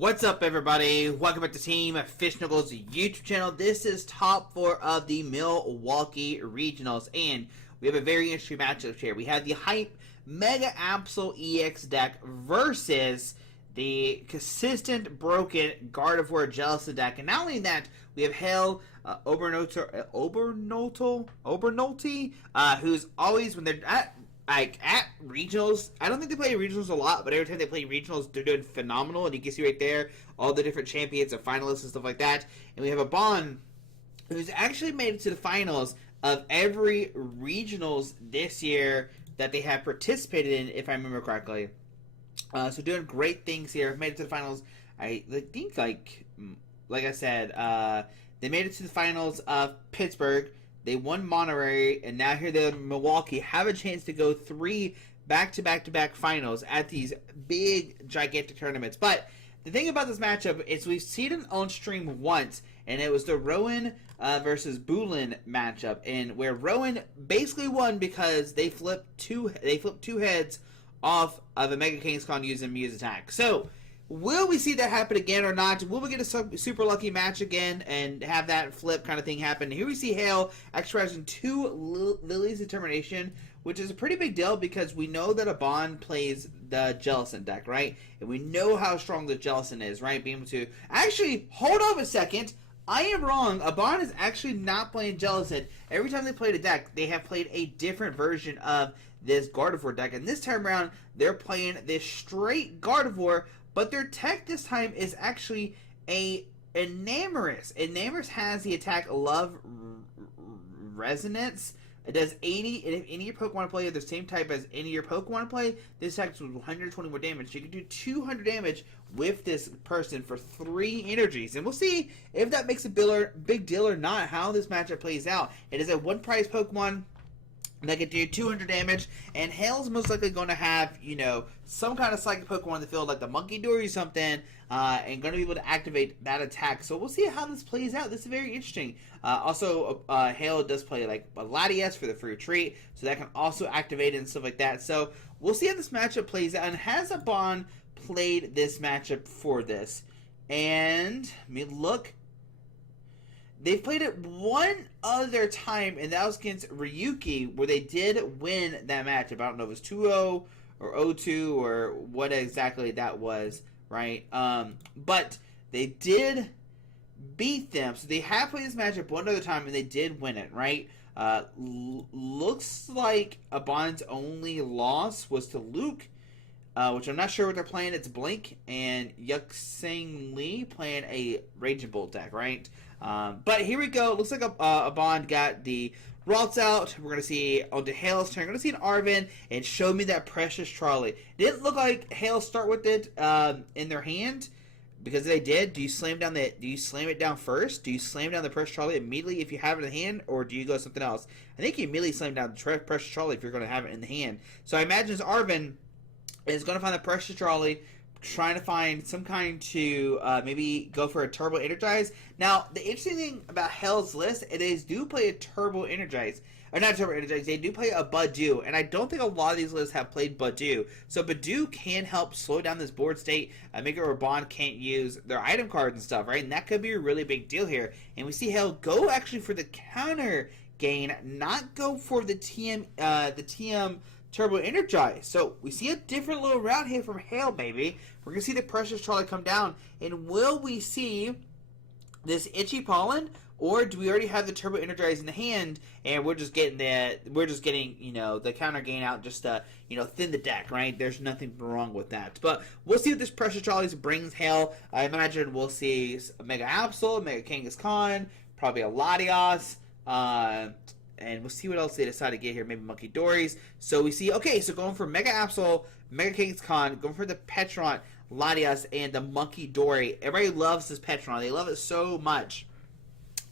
What's up, everybody? Welcome back to Team Fish Knuckles YouTube channel. This is top 4 of the Milwaukee Regionals, and we have a very interesting matchup here. We have the hype Mega Absol EX deck versus the consistent broken Gardevoir Jellicent deck. And not only that, we have Hale Obernolte, who's always, when they're at regionals, I don't think they play regionals a lot, but every time they play regionals, they're doing phenomenal. And you can see right there all the different champions and finalists and stuff like that. And we have a Bond who's actually made it to the finals of every regionals this year that they have participated in, if I remember correctly. So doing great things here. Made it to the finals. I think, like I said, they made it to the finals of Pittsburgh. They won Monterey, and now here they're in Milwaukee. Have a chance to go 3 back-to-back-to-back finals at these big, gigantic tournaments. But the thing about this matchup is we've seen it on stream once, and it was the Rowan versus Bulin matchup, and where Rowan basically won because they flipped two heads off of a Mega King's Con using Mew's attack. So, will we see that happen again or not? Will we get a super lucky match again and have that flip kind of thing happen? Here we see Hale exercising 2 Lily's Determination, which is a pretty big deal because we know that a Bond plays the Jellicent deck, right? And we know how strong the Jellicent is, right? Being able to... Actually, hold on a second. I am wrong. A Bond is actually not playing Jellicent. Every time they played a deck, they have played a different version of this Gardevoir deck. And this time around, they're playing this straight Gardevoir, but their tech this time is actually a Enamorous. Enamorous has the attack Love Resonance. It does 80, and if any of your Pokemon play are the same type as any of your Pokemon play, this attack does 120 more damage. So you can do 200 damage with this person for 3 energies. And we'll see if that makes a big deal or not, how this matchup plays out. It is a 1-price Pokemon that can do 200 damage, and Hale's most likely going to have, you know, some kind of psychic Pokemon in the field, like the Monkey Dory or something, and going to be able to activate that attack. So we'll see how this plays out. This is very interesting. Also, Hale does play, like, a Latias for the free retreat, so that can also activate it and stuff like that. So we'll see how this matchup plays out, and has a Bond played this matchup for this? And, I mean, look. They've played it one other time, and that was against Ryuki, where they did win that matchup. I don't know if it was 2-0 or 0-2 or what exactly that was, right? But they did beat them. So they have played this matchup one other time, and they did win it, right? Looks like a Bond's only loss was to Luke, which I'm not sure what they're playing. It's Blink, and Yuxing Lee playing a Raging Bolt deck, right? But here we go. It looks like a Bond got the Ralts out. We're going to see onto Hale's turn. We're going to see an Arven, and show me that Precious Trolley. Didn't look like Hale start with it in their hand, because they did. Do you slam it down first? Do you slam down the Precious Trolley immediately if you have it in the hand, or do you go something else? I think you immediately slam down the Precious Trolley if you're going to have it in the hand. So I imagine this Arven is going to find the Precious Trolley, trying to find some kind to maybe go for a Turbo Energize. Now, the interesting thing about Hale's list is they do play a Turbo Energize. Or not Turbo Energize, they do play a Budew. And I don't think a lot of these lists have played Budew. So Budew can help slow down this board state, make it where Bond can't use their item cards and stuff, right? And that could be a really big deal here. And we see Hale go actually for the counter gain, not go for the TM Turbo Energize. So we see a different little route here from Hale, baby. We're going to see the Precious Trolley come down. And will we see this Itchy Pollen? Or do we already have the Turbo Energize in the hand, and we're just getting you know, the counter gain out just to, you know, thin the deck, right? There's nothing wrong with that. But we'll see what this Precious Trolley brings Hale. I imagine we'll see a Mega Absol, Mega Kangaskhan Khan, probably a Latias, and we'll see what else they decide to get here. Maybe Monkey Dories. So we see, okay, so going for Mega Absol, Mega Kangaskhan Khan, going for the Petron, Latias, and the Monkey Dory. Everybody loves this Petron. They love it so much.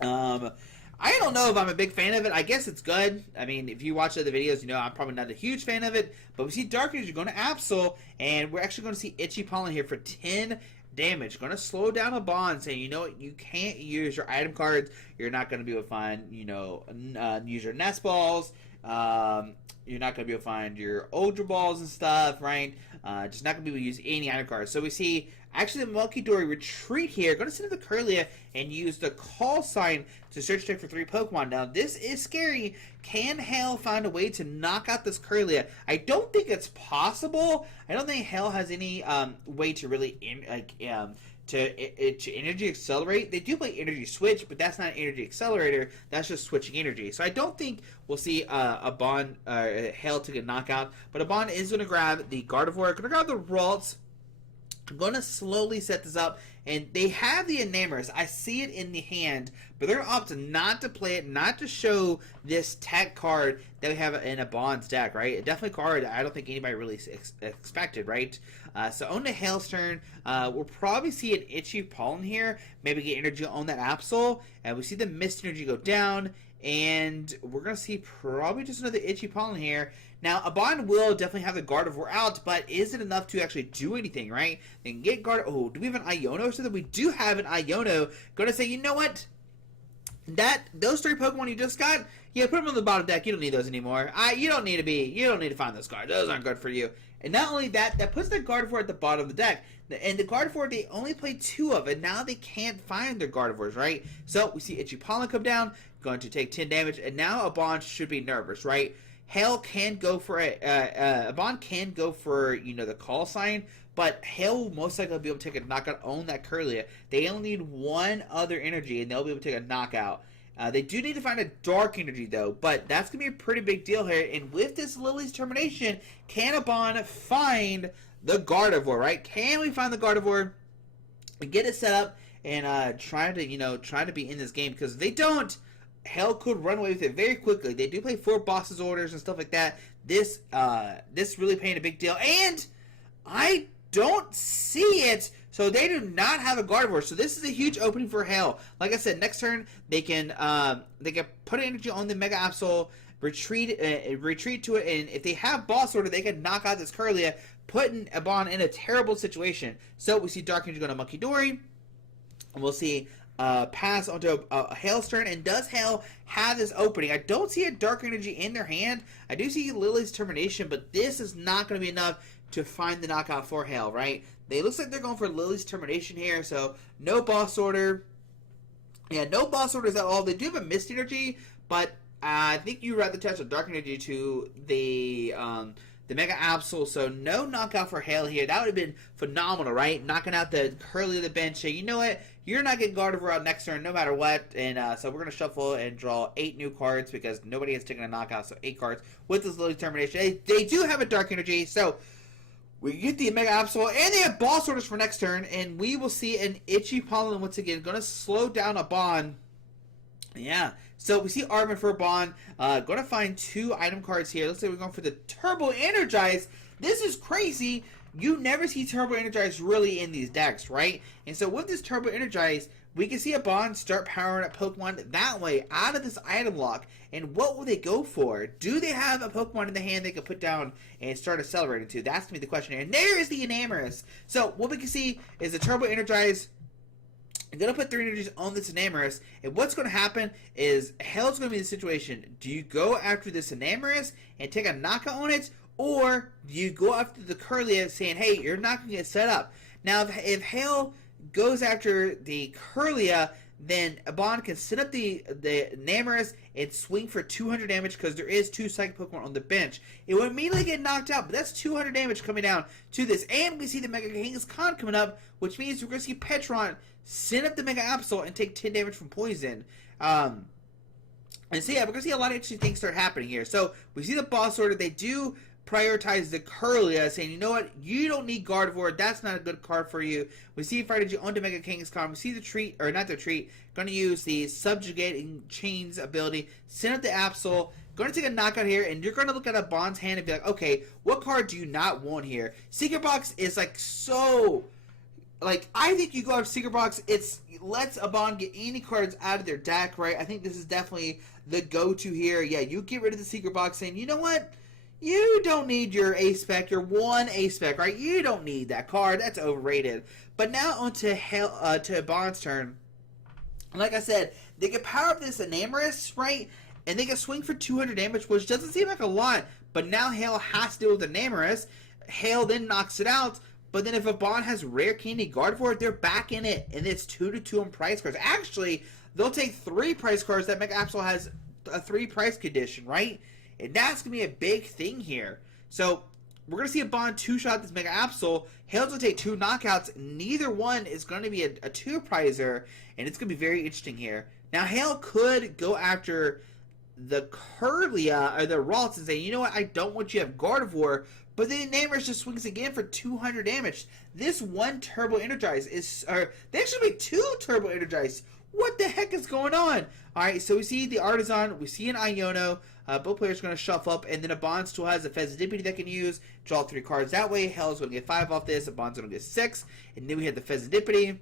I don't know if I'm a big fan of it. I guess it's good. I mean, if you watch other videos, you know I'm probably not a huge fan of it. But we see Dark Energy going to Absol, and we're actually going to see Itchy Pollen here for 10 damage. Going to slow down a Bond, saying, you know what, you can't use your item cards. You're not going to be able to find, you know, use your Nest Balls. You're not going to be able to find your Ultra Balls and stuff, right? Just not going to be able to use any item cards. So we see Actually, the Milwaukee retreat here. Going to send up the Curlia and use the call sign to search check for 3 Pokemon. Now, this is scary. Can Hale find a way to knock out this Curlia? I don't think it's possible. I don't think Hale has any way to really to energy accelerate. They do play energy switch, but that's not an energy accelerator. That's just switching energy. So I don't think we'll see a Bond Hale to get knockout. But a Bond is going to grab the Gardevoir. Going to grab the Ralts. I'm going to slowly set this up, and they have the Enamorous. I see it in the hand, but they're going to opt not to play it, not to show this tech card that we have in a Bond's deck, right? Definitely a card I don't think anybody really expected, right? So on the Hale's turn, we'll probably see an Itchy Pollen here, maybe get energy on that Absol, and we see the Mist energy go down, and we're going to see probably just another Itchy Pollen here. Now, a Bond will definitely have the Gardevoir out, but is it enough to actually do anything, right? They can get Oh, do we have an Iono? So that we do have an Iono. Going to say, you know what? Those 3 Pokemon you just got, yeah, put them on the bottom deck. You don't need those anymore. You don't need to find those cards. Those aren't good for you. And not only that, that puts the Gardevoir at the bottom of the deck. And the Gardevoir, they only play 2 of it. Now they can't find their Gardevoirs, right? So we see Itchy Pollen come down, going to take 10 damage, and now a Bond should be nervous, right? Hale can go for a Bond can go for, you know, the call sign, but Hale will most likely be able to take a knockout on that Curlia. They only need 1 other energy, and they'll be able to take a knockout. They do need to find a dark energy, though, but that's going to be a pretty big deal here. And with this Lily's termination, can a Bond find the Gardevoir, right? Can we find the Gardevoir and get it set up and try to be in this game? Because if they don't, Hale could run away with it very quickly. They do play 4 bosses orders and stuff like that. This really playing a big deal. And I don't see it. So they do not have a Gardevoir. So this is a huge opening for Hale. Like I said, next turn they can put energy on the Mega Absol, retreat to it, and if they have boss order, they can knock out this Curlia, putting a Bond in a terrible situation. So we see Dark Energy go to Monkey Dory, and we'll see pass onto Hale's turn. And does Hale have this opening? I don't see a Dark Energy in their hand. I do see Lily's termination, but this is not going to be enough to find the knockout for Hale, right? It looks like they're going for Lily's termination here, so no boss order. Yeah, no boss orders at all. They do have a Mist Energy, but I think you'd rather touch a Dark Energy to the Mega Absol, so no knockout for Hale here. That would have been phenomenal, right? Knocking out the Curly of the bench. So you know what? You're not getting Gardevoir out next turn no matter what. And so we're going to shuffle and draw 8 new cards because nobody has taken a knockout, so 8 cards with this Lily termination. They do have a Dark Energy, so we get the Mega Absol, and they have boss orders for next turn, and we will see an Itchy Pollen once again. Going to slow down a Bond. Yeah. So we see Armin for a Bond. Going to find 2 item cards here. Looks like we're going for the Turbo Energize. This is crazy. You never see Turbo Energize really in these decks, right? And so with this Turbo Energize, we can see a Bond start powering up Pokemon that way out of this item lock. And what will they go for? Do they have a Pokemon in the hand they can put down and start accelerating to? That's going to be the question here. And there is the Enamorous. So what we can see is the Turbo Energize. I'm going to put 3 energies on this Enamorous, and what's going to happen is Hale's going to be in the situation. Do you go after this Enamorous and take a knockout on it, or do you go after the Curlia saying, hey, you're not going to get set up? Now, if Hale goes after the Curlia, then a Bond can set up the Enamorous and swing for 200 damage because there is 2 Psychic Pokemon on the bench. It would immediately get knocked out, but that's 200 damage coming down to this. And we see the Mega Kangaskhan coming up, which means we're going to see Petron send up the Mega Absol and take 10 damage from poison. And so yeah, we're going to see a lot of interesting things start happening here. So we see the boss order. They do prioritize the Curlia, saying, you know what, you don't need Gardevoir, that's not a good card for you. We see Fighter on to Mega Kangaskhan. We see the treat, or not the treat, going to use the Subjugating Chains ability, send up the Absol, going to take a knockout here, and you're going to look at a Bond's hand and be like, okay, what card do you not want here? Secret Box is like so... Like, I think you go after Secret Box, it lets a Bond get any cards out of their deck, right? I think this is definitely the go-to here. Yeah, you get rid of the Secret Box saying, you know what? You don't need your A-Spec, your 1 A-Spec, right? You don't need that card. That's overrated. But now onto to Bond's turn. Like I said, they can power up this Enamorous, right? And they can swing for 200 damage, which doesn't seem like a lot. But now Hale has to deal with Enamorous. Hale then knocks it out. But then if a bond has rare candy Gardevoir, they're back in it, and it's 2-2 on price cards. Actually, they'll take 3 price cards that Mega Absol has a 3 price condition, right? And that's gonna be a big thing here. So we're gonna see a bond 2-shot this Mega Absol. Hale's gonna take 2 knockouts. Neither one is gonna be a 2 prizer, and it's gonna be very interesting here. Now Hale could go after the Curlia or the Ralts and say, you know what, I don't want you to have Gardevoir, but then Namorous just swings again for 200 damage. This 1 Turbo Energize is, or they actually make 2 Turbo Energize. What the heck is going on? Alright, so we see the Artisan, we see an Iono, both players are going to shuffle up, and then a Bond still has a Fezandipity that can use, draw 3 cards that way. Hell's going to get 5 off this, a Bond's going to get 6, and then we have the Fezandipity.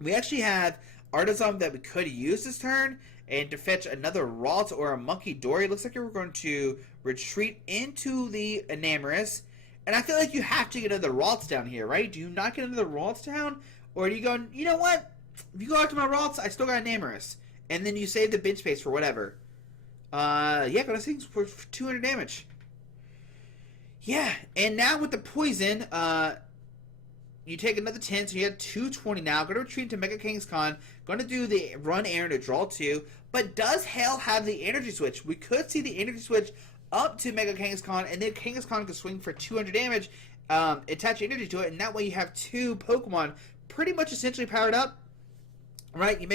We actually have Artisan that we could use this turn, and to fetch another Ralt or a Monkey Dory. Looks like we're going to retreat into the Enamorous, and I feel like you have to get another Ralts down here, right? Do you not get another Ralts down? Or do you go, you know what? If you go after my Ralts, I still got Enamorous. And then you save the bench space for whatever. Yeah, go to things for 200 damage. Yeah, and now with the poison, you take another 10, so you have 220 now. Going to retreat to Mega King's Con. Going to do the run Aaron to draw 2. But does Hale have the energy switch? We could see the energy switch up to Mega King's Con, and then King's Con can swing for 200 damage, attach energy to it, and that way you have 2 Pokemon pretty much essentially powered up. Right, you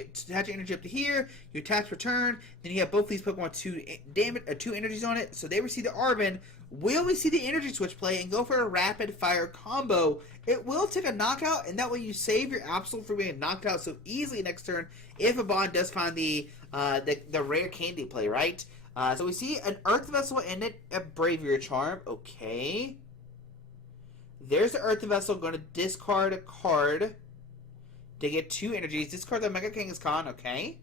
attach energy up to here, you attach return, then you have both these Pokemon 2 energies on it, so they receive the Arven. Will we see the energy switch play and go for a rapid fire combo? It will take a knockout, and that way you save your Absol from being knocked out so easily next turn if a Bond does find the rare candy play, right? So we see an Earth Vessel and a Braviary Charm. Okay. There's the Earth Vessel, going to discard a card. They get 2 energies. Discard the Mega King's Con. Okay.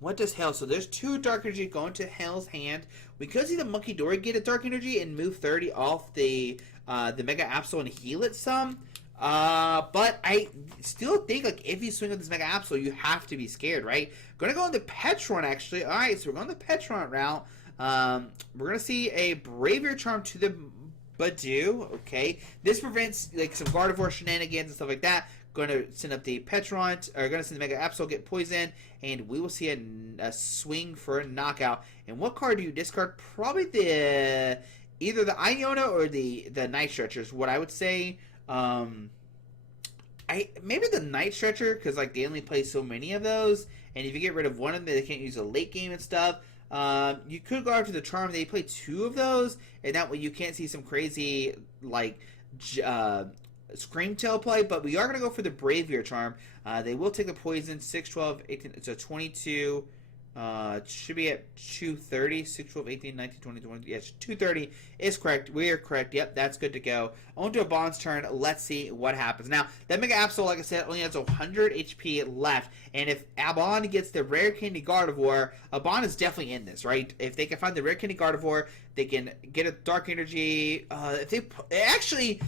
What does Hale? So there's 2 Dark Energy going to Hale's hand. We could see the Monkey Dory get a Dark Energy and move 30 off the Mega Absol and heal it some. But I still think, like, if you swing with this Mega Absol, you have to be scared, right? Gonna go on the Petron, actually. Alright, so we're going the Petron route. We're gonna see a Braviary Charm to the Badoo. Okay. This prevents, like, some Gardevoir shenanigans and stuff like that. Going to send up the Petron, or going to send the Mega Absol, get poisoned, and we will see a swing for a knockout. And what card do you discard? Probably either the Iona or the Night Stretcher is what I would say. Maybe the Night Stretcher, because, like, they only play so many of those, and if you get rid of one of them, they can't use a late game and stuff. You could go after the Charm. They play 2 of those, and that way you can't see some crazy, like, Scream Tail play, but we are going to go for the Braviary Charm. They will take the poison, 6, 12, 18, so 22, should be at 230, 6, 12, 18, 19, 20, 20, yes, 230 is correct. We are correct. Yep, that's good to go. On to a Bond's turn. Let's see what happens. Now, that Mega Absol, like I said, only has 100 HP left, and if Abon gets the Rare Candy Gardevoir, Abon is definitely in this, right? If they can find the Rare Candy Gardevoir, they can get a Dark Energy. If they actually,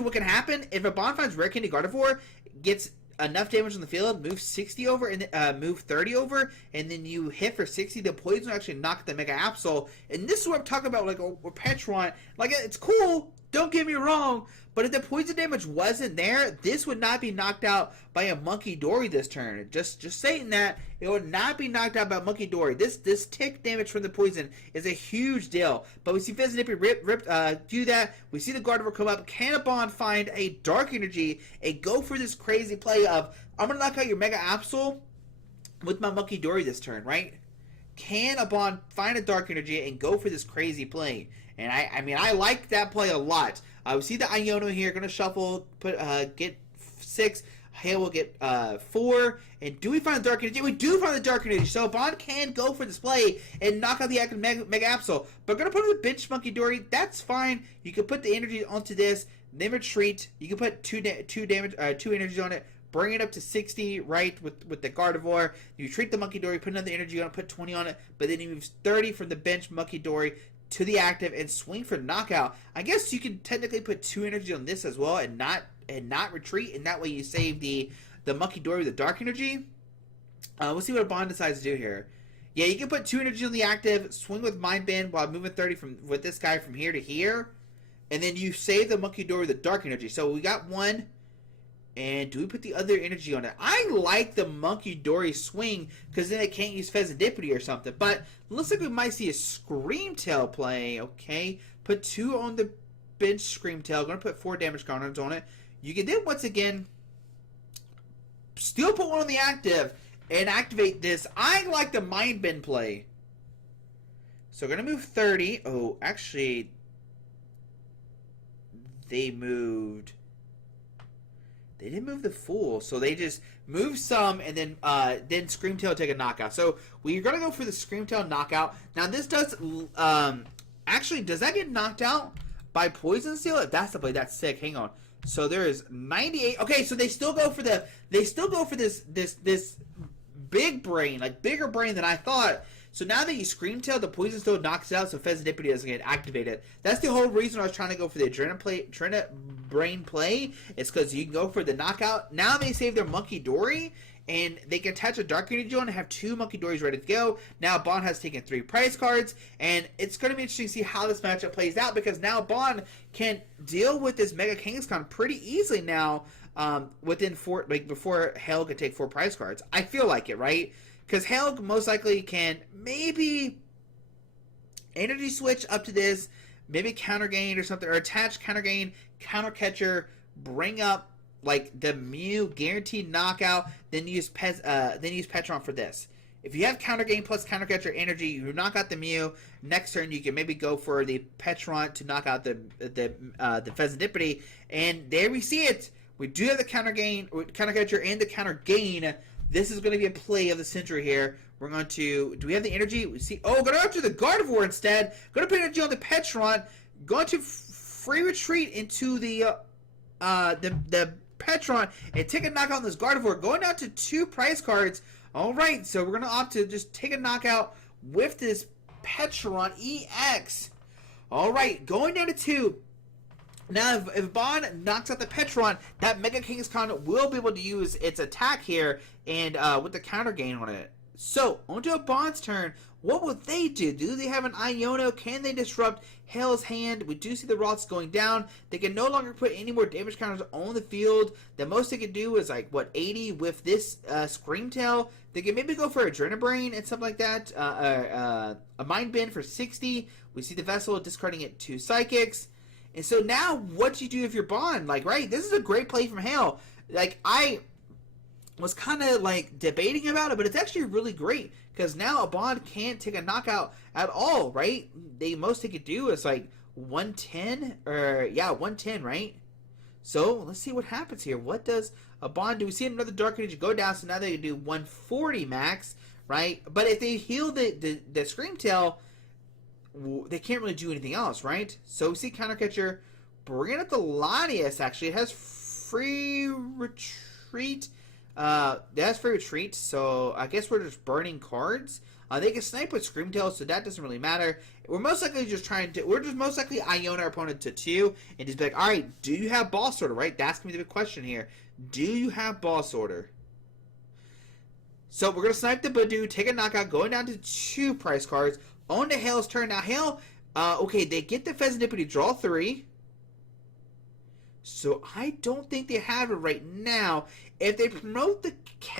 what can happen if Abon finds Rare Candy Gardevoir, gets enough damage on the field, move 60 over, and move 30 over, and then you hit for 60, the poison will actually knock the Mega Absol. And this is what I'm talking about, like a Petron. Like, it's cool, don't get me wrong, but if the poison damage wasn't there, this would not be knocked out by a Monkey Dory this turn. Just saying that, it would not be knocked out by Monkey Dory. This tick damage from the poison is a huge deal. But we see Fezandipity do that. We see the Gardevoir come up. Can a Bond find a Dark Energy and go for this crazy play of, I'm going to knock out your Mega Absol with my Monkey Dory this turn, right? Can a Bond find a Dark Energy and go for this crazy play? And I mean, I like that play a lot. We see the Iono here, going to shuffle, get 6. Hale will get 4. And do we find the Dark Energy? We do find the Dark Energy. So Bond can go for this play and knock out the active Mega Absol. But going to put on the bench Monkey Dory. That's fine. You can put the energy onto this. Then retreat. You can put 2 energies on it. Bring it up to 60, right, with the Gardevoir. You treat the Monkey Dory, put another energy on it, put 20 on it. But then he moves 30 from the bench Monkey Dory to the active and swing for knockout. I guess you can technically put 2 energy on this as well and not retreat, and that way you save the Monkey Dory with the Dark Energy. We'll see what a Bond decides to do here. Yeah, you can put 2 energy on the active, swing with Mind Bend while moving 30 with this guy from here to here. and then you save the Monkey Dory with the dark energy. So we got one. And do we put the other energy on it? I like the Monkey Dory swing because then it can't use Pheasantipity or something. But looks like we might see a Screamtail play. Okay. Put 2 on the bench Screamtail. Going to put 4 damage counters on it. You can then once again still put 1 on the active and activate this. I like the Mind Bend play. So we're going to move 30. Oh, actually, they didn't move the Fool, so they just moved some, and then Screamtail take a knockout. So we're gonna go for the Screamtail knockout. Now this does actually, does that get knocked out by Poison Seal? If that's the play, that's sick. Hang on. So there is 98. Okay, so they still go for this big brain, like bigger brain than I thought. So now that you Screamtail, the Poison still knocks it out, so Pheasantipity doesn't get activated. That's the whole reason I was trying to go for the Adrenaline Brain play. It's because you can go for the knockout. Now they save their Monkey Dory, and they can attach a Dark Energy on and have 2 Monkey Dories ready to go. Now Bond has taken 3 prize cards, and it's going to be interesting to see how this matchup plays out, because now Bond can deal with this Mega Kangaskhan pretty easily now, within 4, like before Hale can take 4 prize cards. I feel like it, right? Because Hale most likely can maybe energy switch up to this, maybe counter gain or something, or attach counter gain, counter catcher, bring up like the Mew guaranteed knockout, then use Petron for this. If you have counter gain plus counter catcher energy, you knock out the Mew. Next turn, you can maybe go for the Petron to knock out the Pheasantipity, and there we see it. We do have the counter gain, counter catcher, and the counter gain. This is going to be a play of the century here. We're going to... Do we have the energy? We see... Oh, going to go to the Gardevoir instead. Going to put energy on the Petron. Going to free retreat into the Petron and take a knockout on this Gardevoir. Going down to 2 prize cards. All right, so we're going to opt to just take a knockout with this Petron EX. All right, going down to 2. Now, if Bond knocks out the Petron, that Mega Kangaskhan will be able to use its attack here and with the counter gain on it. So, onto a Bond's turn. What will they do? Do they have an Iono? Can they disrupt Hale's hand? We do see the Rots going down. They can no longer put any more damage counters on the field. The most they can do is like, what, 80 with this Screamtail. They can maybe go for Adrenabrain and something like that. A Mind Bend for 60. We see the Vessel discarding it 2 Psychics. And so now, what do you do if you're Bond? Like, right, this is a great play from Hale. Like, I was kind of, like, debating about it, but it's actually really great. Because now a Bond can't take a knockout at all, right? The most they could do is, like, 110? Or, yeah, 110, right? So, let's see what happens here. What does a Bond do? We see another Dark Energy go down, so now they can do 140 max, right? But if they heal the Screamtail, they can't really do anything else, right? So we see counter catcher bringing up the Lanius. Actually, it has free retreat. It has free retreat, so I guess we're just burning cards. They can snipe with Screamtail, so that doesn't really matter. We're most likely just most likely Iona our opponent to 2 and just be like, all right, do you have Ball Sorter, right? That's gonna be the big question here. Do you have Ball Sorter? So we're gonna snipe the Badoo, take a knockout, going down to 2 prize cards. On to Hale's turn. Now, Hale, okay, they get the Pheasantipity, draw 3. So, I don't think they have it right now. If they promote the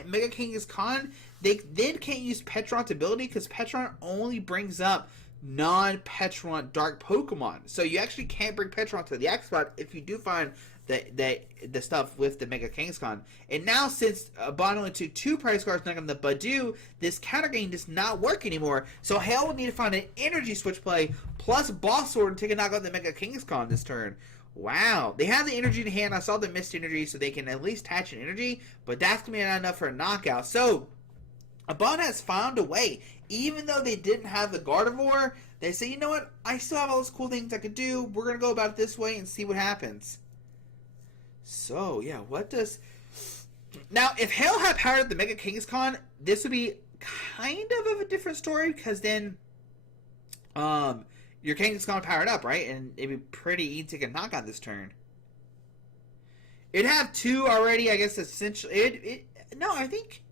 Mega Kangaskhan, they then can't use Petron's ability, because Petron only brings up non-Petron Dark Pokemon. So, you actually can't bring Petron to the X spot if you do find the stuff with the Mega Kangaskhan. And now, since Bond only took 2 prize cards knocking the Badoo, this counter gain does not work anymore. So Hale will need to find an energy switch play plus Boss Sword and take a knockout on the Mega Kangaskhan this turn. Wow. They have the energy in hand. I saw the missed energy, so they can at least attach an energy, but that's going to be not enough for a knockout. So, Bond has found a way. Even though they didn't have the Gardevoir, they say, you know what? I still have all those cool things I could do. We're going to go about it this way and see what happens. So, yeah, what does... Now, if Hale had powered the Mega Kangaskhan, this would be kind of a different story, because then your Kangaskhan powered up, right? And it'd be pretty easy to get a knockout this turn. It'd have 2 already, I guess, essentially. No, I think...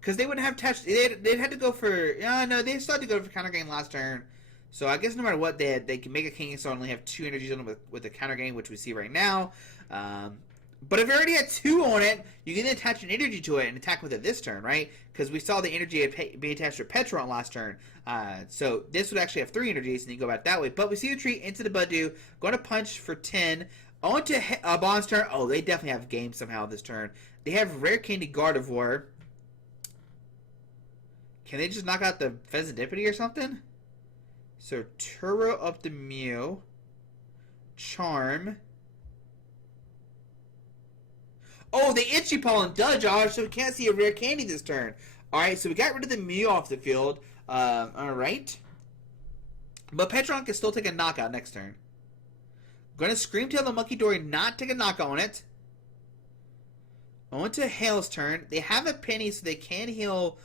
Because they wouldn't have touched... They'd had to go for... No, they still had to go for counter gain last turn. So I guess no matter what, they can make a Kangaskhan only have 2 energies on it with the counter game, which we see right now. But if it already had 2 on it, you can then attach an energy to it and attack with it this turn, right? Because we saw the energy be attached to Petron last turn. So this would actually have 3 energies, and you go about that way. But we see the retreat into the Budew, going to punch for 10. On to Bond's turn. Oh, they definitely have game somehow this turn. They have Rare Candy Gardevoir. Can they just knock out the Pheasantipity or something? So Turbo up the Mew. Charm. Oh, the Itchy Pollen does, Josh, so we can't see a Rare Candy this turn. Alright, so we got rid of the Mew off the field. Alright. But Petron can still take a knockout next turn. Gonna Scream Tail the Monkey Dory, not take a knockout on it. On to Hail's turn. They have a penny, so they can heal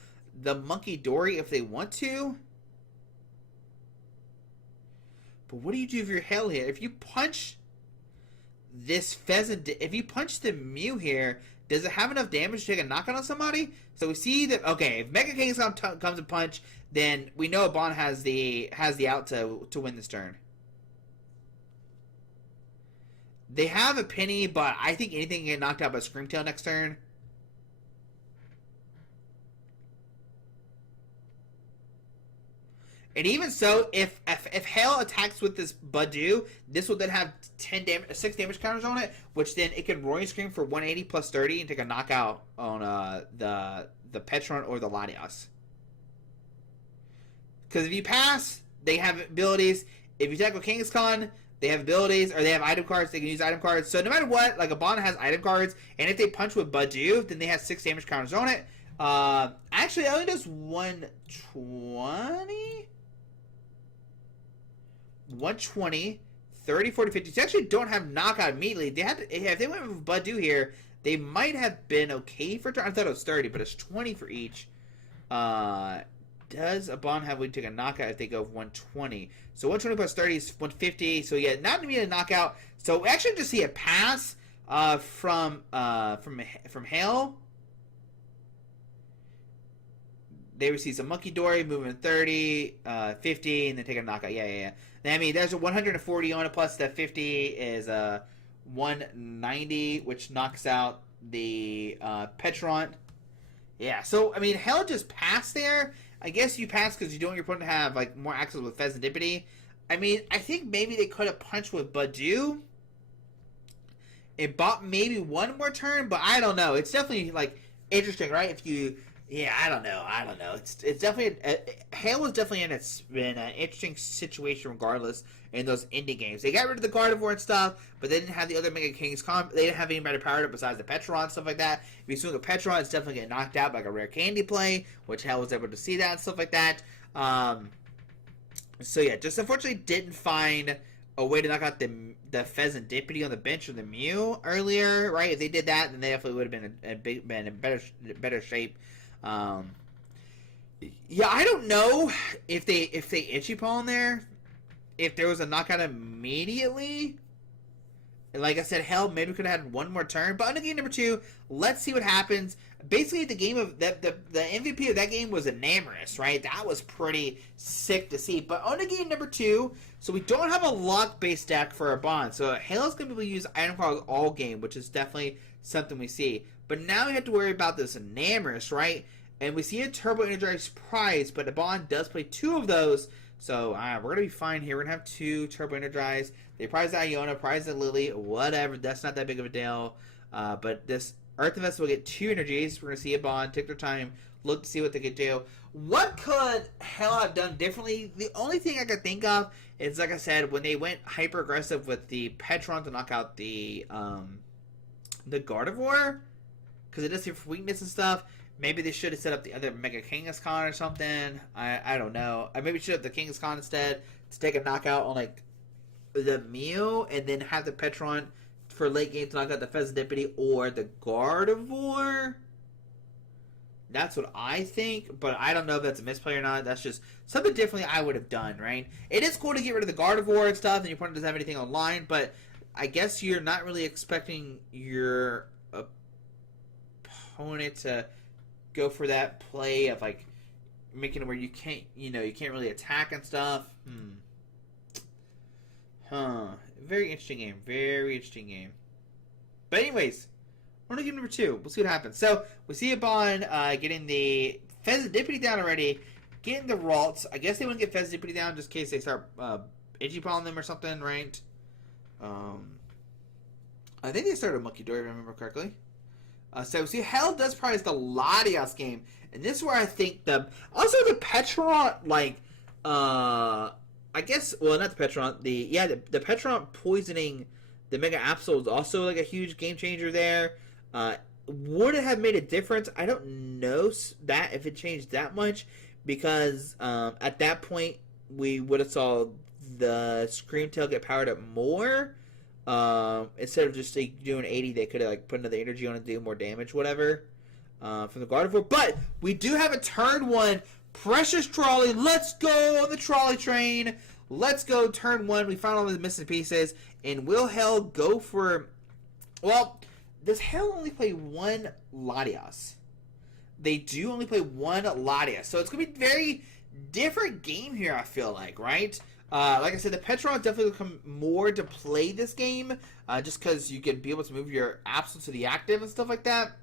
the Monkey Dory if they want to. But what do you do if you're Hail here? If you punch this Pheasant, if you punch the Mew here, does it have enough damage to take a knockout on somebody? So we see that, okay, if Mega Kangaskhan comes and punch, then we know Bond has the out to win this turn. They have a penny, but I think anything can get knocked out by Screamtail next turn. And even so, if Hail attacks with this Budew, this will then have 6 damage counters on it, which then it can Roaring Scream for 180 plus 30 and take a knockout on the Petron or the Latias. Because if you pass, they have abilities. If you tackle Kangaskhan, they have abilities, or they have item cards. They can use item cards. So no matter what, like, Abana has item cards, and if they punch with Budew, then they have 6 damage counters on it. Actually, it only does 120? 120, 30, 40, 50. So actually don't have knockout immediately. They had to, if they went with Budew here, they might have been okay for turn. I thought it was 30, but it's 20 for each. Does Abon have we take a knockout if they go 120? So 120 plus 30 is 150. So yeah, not immediate knockout. So we actually just see a pass from Hail. They receive some Monkey Dory, movement 30, 50, and then take a knockout. Yeah. I mean, there's a 140 on it, plus the 50 is 190, which knocks out the Petron. Yeah, so, I mean, Hell just passed there. I guess you pass because you don't want your opponent to have, like, more access with Pheasantipity. I mean, I think maybe they could have punched with Budew. It bought maybe one more turn, but I don't know. It's definitely, like, interesting, right? If you... Yeah, I don't know. It's definitely Hale was definitely in an interesting situation regardless in those indie games. They got rid of the Gardevoir and stuff, but they didn't have the other Mega Kings. They didn't have any better power up besides the Petron and stuff like that. If you assume the Petron is definitely getting knocked out by like a rare candy play, which Hale was able to see that and stuff like that. So yeah, just unfortunately didn't find a way to knock out the Pheasantipity on the bench or the Mew earlier, right? If they did that, then they definitely would have been in better shape. Yeah, I don't know if they Itchy Paw in there, if there was a knockout immediately. Like I said, hell, maybe could have had one more turn. But on game number 2, let's see what happens. Basically, the game of the MVP of that game was Enamorous, right? That was pretty sick to see. But on game number 2, so we don't have a luck-based deck for our bond. So Halo's going to be able to use item cards all game, which is definitely something we see. But now we have to worry about this Enamorous, right? And we see a Turbo Energized prize, but the bond does play 2 of those. So we're going to be fine here. We're going to have 2 Turbo Energized. They prize the Iona, prize the Lily, whatever. That's not that big of a deal. But this Earth Investor will get 2 energies. We're going to see a bond, take their time, look to see what they could do. What could Hell have done differently? The only thing I could think of is, like I said, when they went hyper aggressive with the Petron to knock out the Gardevoir, because it does see for weakness and stuff. Maybe they should have set up the other Mega Kangaskhan or something. I don't know. I maybe should have the Kangaskhan instead to take a knockout on like the Mew and then have the Petron for late game to knock out the Pheasantipity or the Gardevoir. That's what I think, but I don't know if that's a misplay or not. That's just something differently I would have done, right? It is cool to get rid of the Gardevoir and stuff, and your opponent doesn't have anything online, but I guess you're not really expecting your opponent to go for that play of like making it where you can't, you can't really attack and stuff. Very interesting game. Very interesting game. But anyways, we're going to game number 2. We'll see what happens. So, we see a Bond getting the Fezidipity down already. Getting the Ralts. I guess they wouldn't get Fezidipity down just in case they start Ichiballing them or something, right? I think they started Monkey Door, if I remember correctly. So, see, Hell does prize the Latias game. And this is where I think also the Petron, like, I guess, well, not the Petron, the Petron poisoning the Mega Absol is also, like, a huge game changer there. Would it have made a difference? I don't know that if it changed that much, because at that point, we would have saw the Screamtail get powered up more. Instead of just like, doing 80, they could have like put another energy on it to do more damage, whatever, from the Gardevoir. But we do have a turn 1 Precious Trolley. Let's go on the trolley train. Let's go turn 1. We found all the missing pieces. And will Hell go for... Well, does Hell only play 1 Latias? They do only play 1 Latias. So it's going to be a very different game here, I feel like, right? Like I said, the Petron definitely will come more to play this game, just because you can be able to move your Absol to the active and stuff like that.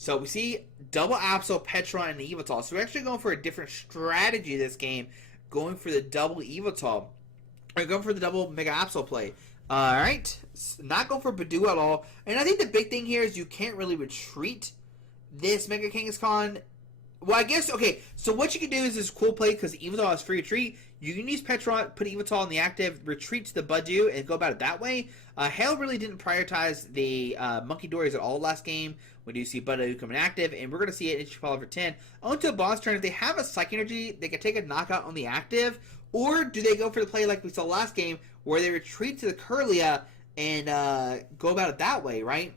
So we see double Absol, Petron, and the Evital. So we're actually going for a different strategy this game, going for the double Evital, or going for the double Mega Absol play. Alright, not going for Badoo at all. And I think the big thing here is you can't really retreat this Mega Kangaskhan. Well, I guess, okay, so what you can do is this cool play, because Evital has free retreat. You can use Petron, put Evital in the active, retreat to the Badoo, and go about it that way. Hale really didn't prioritize the Monkey Dories at all last game. We do see Badoo coming active, and we're going to see it Ichipal over 10. On to a boss turn, if they have a Psych Energy, they can take a knockout on the active, or do they go for the play like we saw last game, where they retreat to the Kirlia and go about it that way, right?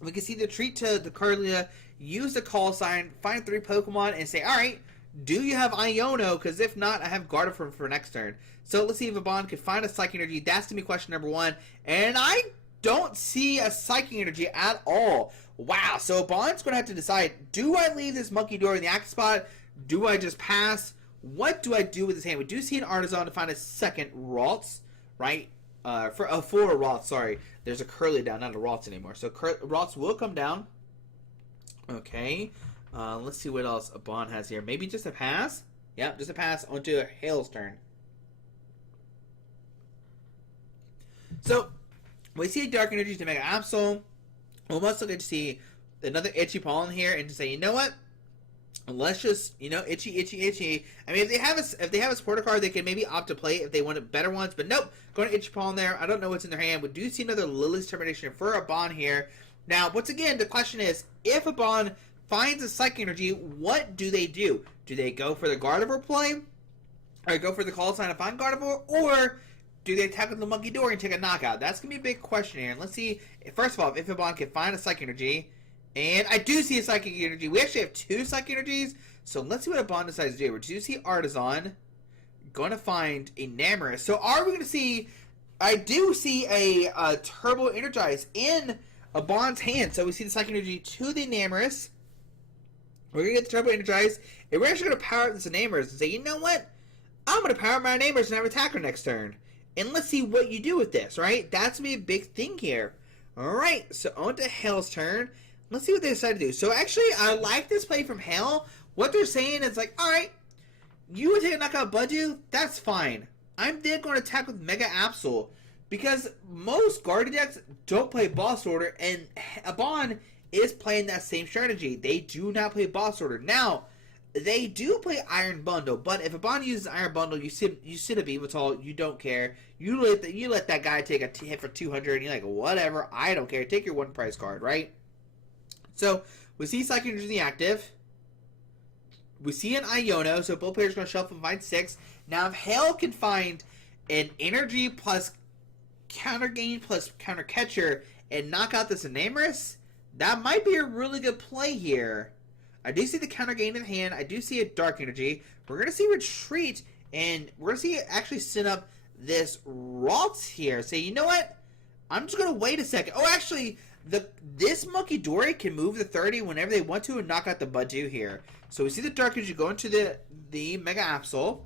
We can see the retreat to the Kirlia, use the call sign, find 3 Pokemon, and say, alright, do you have Iono? Because if not, I have Gardevoir for next turn. So let's see if a Bond can find a Psychic Energy. That's going to be question number 1. And I don't see a Psychic Energy at all. Wow, so Bond's going to have to decide, do I leave this Monkey Door in the active spot? Do I just pass? What do I do with this hand? We do see an Artisan to find a second Ralts, right? For a 4 Ralts, sorry. There's a Curly down, not a Ralts anymore. So Ralts will come down. Okay. Let's see what else a Bond has here. Maybe just a pass? Yep, just a pass onto Hale's turn. So, we see Dark Energy to Mega Absol. We'll also get to see another Itchy Paw in here and to say, you know what? Let's just, itchy. I mean, if they have a supporter card, they can maybe opt to play it if they wanted better ones. But nope, going to Itchy Paw in there. I don't know what's in their hand. We do see another Lily's Termination for a Bond here. Now, once again, the question is, if a Bond finds a Psychic Energy, what do they do? Do they go for the Gardevoir play? Or go for the call sign to find Gardevoir? Or do they attack with the Monkey Door and take a knockout? That's going to be a big question here. And let's see, first of all, if a Bond can find a Psychic Energy. And I do see a Psychic Energy. We actually have 2 Psychic Energies. So let's see what a Bond decides to do. We do see Artisan. Going to find a Namorous. So are we going to see... I do see a Turbo Energize in a Bond's hand. So we see the Psychic Energy to the Namorous. We're going to get the Turbo Energize. And we're actually going to power up this Namorous and say, you know what? I'm going to power up my Namorous and have Attacker next turn. And let's see what you do with this, right? That's going to be a big thing here. Alright, so on to Hale's turn. Let's see what they decide to do. So actually, I like this play from Hale. What they're saying is like, alright, you would take a knockout Badoo, that's fine. I'm then going to attack with Mega Absol. Because most Guardian decks don't play Boss Order, and a Bond is playing that same strategy. They do not play Boss Order. Now, they do play Iron Bundle, but if a Bond uses Iron Bundle, you sit a Beavatol, you don't care. You let that guy take a hit for 200, and you're like, whatever, I don't care. Take your 1 prize card, right? So, we see Psychic Energy in the active. We see an Iono, so both players are going to shuffle and find 6. Now, if Hale can find an Energy plus Counter Gain plus Counter Catcher and knock out this Namorous, that might be a really good play here. I do see the Counter Gain in hand. I do see a Dark Energy. We're going to see Retreat, and we're going to see it actually set up this Ralts here. Say, you know what? I'm just going to wait a second. Oh, actually, this Monkey Dory can move the 30 whenever they want to and knock out the Badu here. So we see the Dark Energy go into the Mega Absol.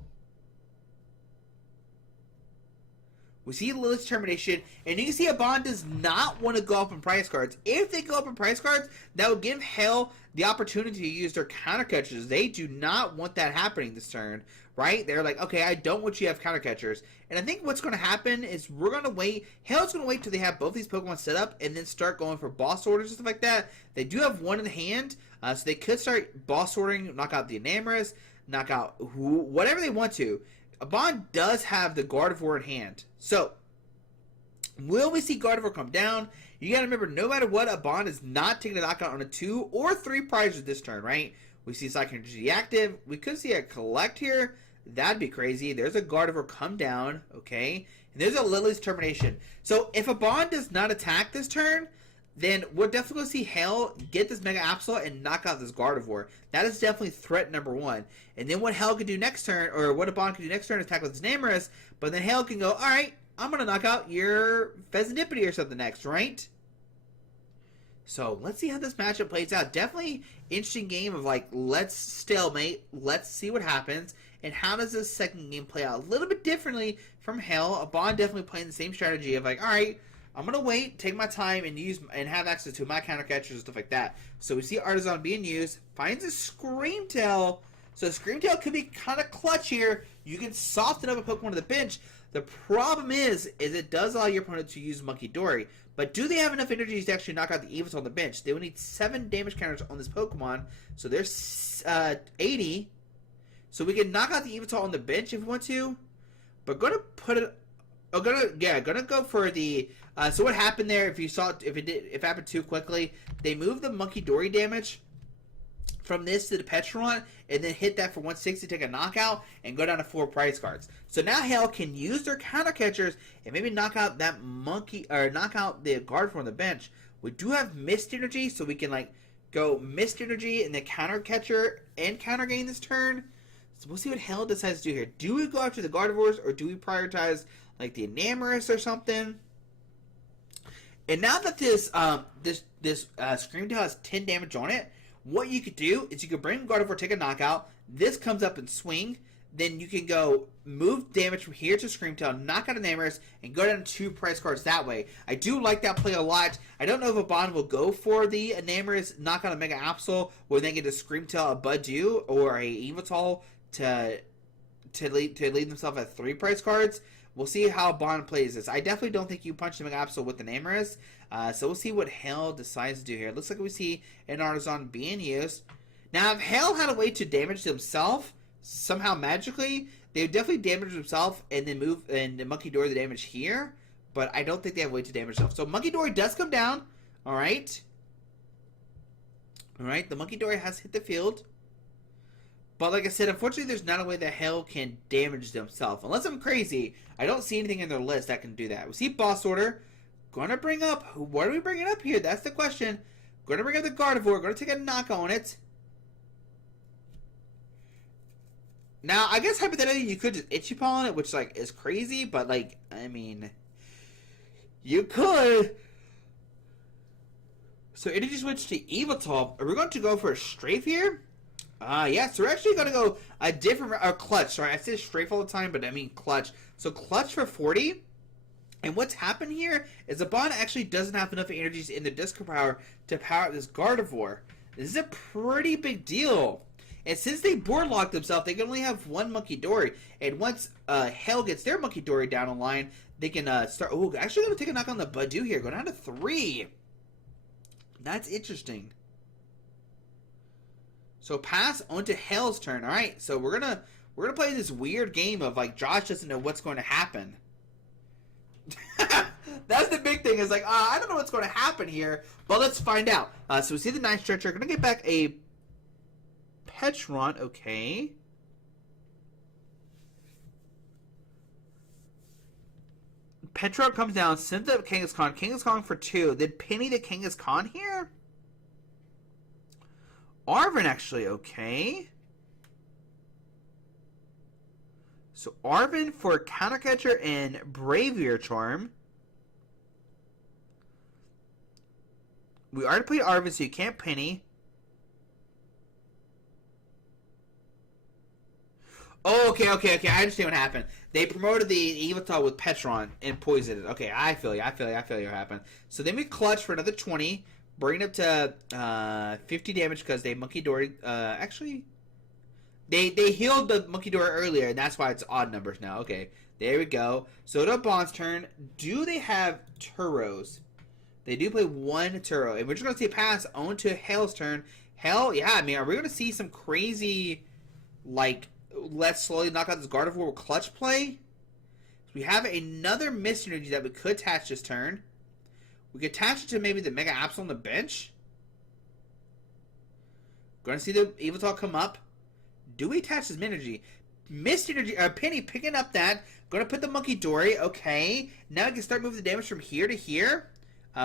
We see Lily's Termination, and you can see a Bond does not want to go up in price cards. If they go up in price cards, that would give Hell the opportunity to use their counter catchers. They do not want that happening this turn, right? They're like, okay, I don't want you to have counter catchers. And I think what's going to happen is we're going to wait. Hell's going to wait till they have both these Pokemon set up and then start going for boss orders and stuff like that. They do have one in hand, so they could start boss ordering, knock out the Enamorus, knock out whatever they want to. A Bond does have the Gardevoir in hand. So, will we see Gardevoir come down? You gotta remember, no matter what, a Bond is not taking a knockout on a 2 or 3 prizes this turn, right? We see Psychic Energy active. We could see a Collect here. That'd be crazy. There's a Gardevoir come down, okay? And there's a Lily's Termination. So, if a Bond does not attack this turn, then we're definitely going to see Hell get this Mega Absol and knock out this Gardevoir. That is definitely threat number 1. And then what Hell can do next turn, or what a Bond can do next turn, is attack with his Namorous, but then Hell can go, alright, I'm going to knock out your Pheasantipity or something next, right? So, let's see how this matchup plays out. Definitely interesting game of, like, let's stalemate, let's see what happens, and how does this second game play out? A little bit differently from Hell. A Bond definitely playing the same strategy of, like, alright, I'm going to wait, take my time, and use and have access to my counter catchers and stuff like that. So we see Artisan being used. Finds a Screamtail. So Screamtail could be kind of clutch here. You can soften up a Pokemon to the bench. The problem is it does allow your opponent to use Monkey Dory. But do they have enough energies to actually knock out the Evils on the bench? They will need 7 damage counters on this Pokemon. So there's 80. So we can knock out the Evital on the bench if we want to. But going to put it... Oh, gonna go for the... so what happened there, if you saw, if it happened too quickly, they moved the Monkey Dory damage from this to the Petron, and then hit that for 160 to take a knockout, and go down to 4 prize cards. So now Hell can use their counter catchers, and maybe knock out that Monkey, or knock out the Gardevoir on the bench. We do have Mist Energy, so we can, like, go Mist Energy, and then counter catcher, and counter gain this turn. So we'll see what Hell decides to do here. Do we go after the Gardevoirs, or do we prioritize, like, the Enamorus or something? And now that this Screamtail has 10 damage on it, what you could do is you could bring Gardevoir, take a knockout. This comes up and swing. Then you can go move damage from here to Screamtail, knock out an Enamorus, and go down 2 prize cards that way. I do like that play a lot. I don't know if a Bond will go for the Enamorus, knock out a Mega Absol, or then get a Screamtail, a Badu, or a Evital to lead themselves at 3 prize cards. We'll see how Bond plays this. I definitely don't think you punch the Mega Absol with the Namorous. So we'll see what Hell decides to do here. It looks like we see an Artisan being used. Now, if Hell had a way to damage himself, somehow magically, they would definitely damage himself and then move and Monkey Dory the damage here. But I don't think they have a way to damage themselves. So Monkey Dory does come down. Alright. Alright, the Monkey Dory has hit the field. But like I said, unfortunately, there's not a way that Hell can damage themselves. Unless I'm crazy, I don't see anything in their list that can do that. We see Boss Order. Gonna bring up... What are we bringing up here? That's the question. Gonna bring up the Gardevoir. Gonna take a knock on it. Now, I guess hypothetically, you could just Itchy Paw on it, which, like, is crazy. But, like, I mean... You could... So, Energy Switch to Evital. Are we going to go for a Strafe here? Yeah, so we're actually going to go a different... Clutch, sorry. I say Strafe all the time, but I mean Clutch. So, Clutch for 40. And what's happened here is the Bond actually doesn't have enough energies in the Disco Power to power up this Gardevoir. This is a pretty big deal. And since they board locked themselves, they can only have 1 Monkey Dory. And once Hell gets their Monkey Dory down the line, they can start... Oh, actually going to take a knock on the Badu here. Go down to 3. That's interesting. So pass onto Hell's turn. All right, so we're gonna play this weird game of like Josh doesn't know what's going to happen. That's the big thing. Is like I don't know what's going to happen here, but let's find out. So we see the 9th stretcher. Gonna get back a Petron. Okay. Petron comes down. Sends up Kangaskhan. Kangaskhan for 2. Then Penny the Kangaskhan here. Arvin actually, okay. So Arvin for Counter Catcher and Bravier Charm. We already played Arvin, so you can't Penny. Oh, okay. I understand what happened. They promoted the Evital with Petron and poisoned it. Okay, I feel you. What happened. So then we clutch for another 20, bring it up to 50 damage because they Monkey Dory. Actually, they healed the Monkey Dory earlier, and that's why it's odd numbers now. Okay, there we go. So to Bond's turn. Do they have Turos? They do play one Turo, and we're just gonna see a pass on to Hale's turn. Hale, yeah. I mean, are we gonna see some crazy like? Let's slowly knock out this Gardevoir with clutch play. We have another Mist Energy that we could attach this turn. We could attach it to maybe the Mega Absol on the bench. Going to see the Evital come up. Do we attach this Energy? Mist Energy, Penny picking up that. Going to put the Monkey Dory. Okay. Now I can start moving the damage from here to here.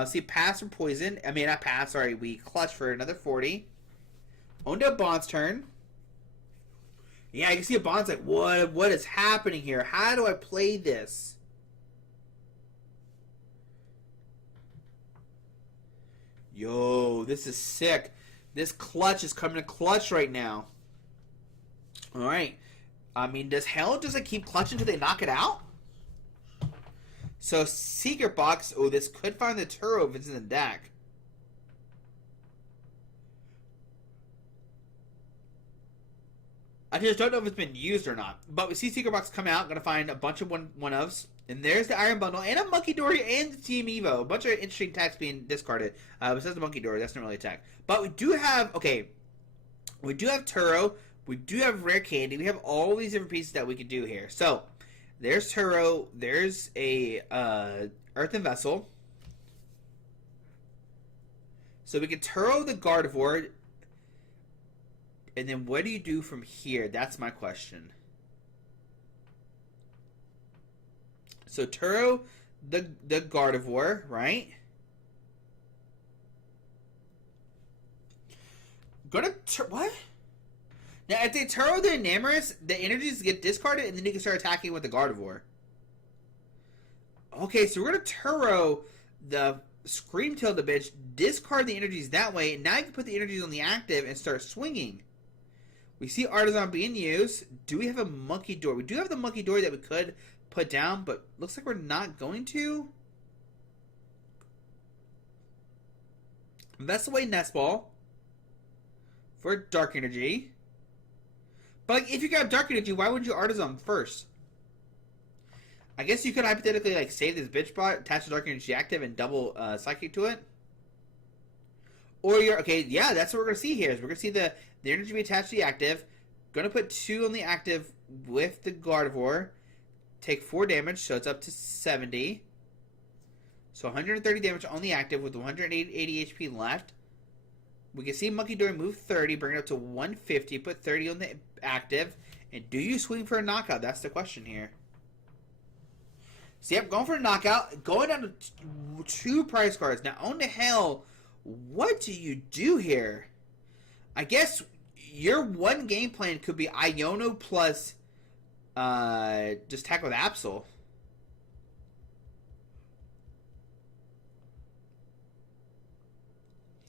See, pass from Poison. I mean, not pass, sorry. We clutch for another 40. On to Bond's turn. Yeah, you can see a Bond's like, what is happening here? How do I play this? Yo, this is sick. This clutch is coming to clutch right now. Alright. I mean, does Hell just like keep clutching until they knock it out? So, Secret Box. Oh, this could find the Turo if it's in the deck. I just don't know if it's been used or not. But we see Secret Box come out. Going to find a bunch of one-ofs. And there's the Iron Bundle. And a Monkey Dory and the Team Evo. A bunch of interesting attacks being discarded. Besides the Monkey Dory. That's not really attack. But we do have... Okay. We do have Turo. We do have Rare Candy. We have all these different pieces that we can do here. So, there's Turo. There's a Earthen Vessel. So we can Turo the Gardevoir... And then what do you do from here? That's my question. So Turo, the Gardevoir, right? What? Now if they Turo the Enamorous, the energies get discarded, and then you can start attacking with the Gardevoir. Okay, so we're gonna Turo the Screamtail the bitch, discard the energies that way, and now you can put the energies on the active and start swinging. We see Artisan being used. Do we have a Monkey Dory? We do have the Monkey Dory that we could put down, but looks like we're not going to. Invest away Nest Ball for Dark Energy. But like, if you got Dark Energy, why wouldn't you Artisan first? I guess you could hypothetically like save this bitch bot, attach the Dark Energy active, and double Psychic to it. Or you're okay, yeah, that's what we're gonna see here. Is we're gonna see the energy be attached to the active. Gonna put 2 on the active with the Gardevoir. Take 4 damage, so it's up to 70. So 130 damage on the active with 180 HP left. We can see Monkey Dory move 30, bring it up to 150, put 30 on the active. And do you swing for a knockout? That's the question here. So yep, going for a knockout. Going down to 2 prize cards. Now on to Hell. What do you do here? I guess your one game plan could be Iono plus just attack with Absol.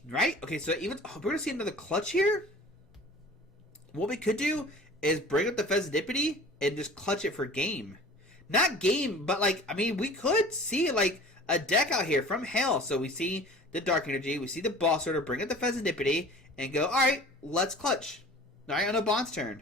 Right? Okay, so even we're going to see another clutch here. What we could do is bring up the Fezandipity and just clutch it for game. Not game, but like, I mean, we could see like a deck out here from Hell. So we see the Dark Energy, we see the Boss Order, bring up the Fezandipity, and go, alright, let's clutch. Alright, on a Bond's turn.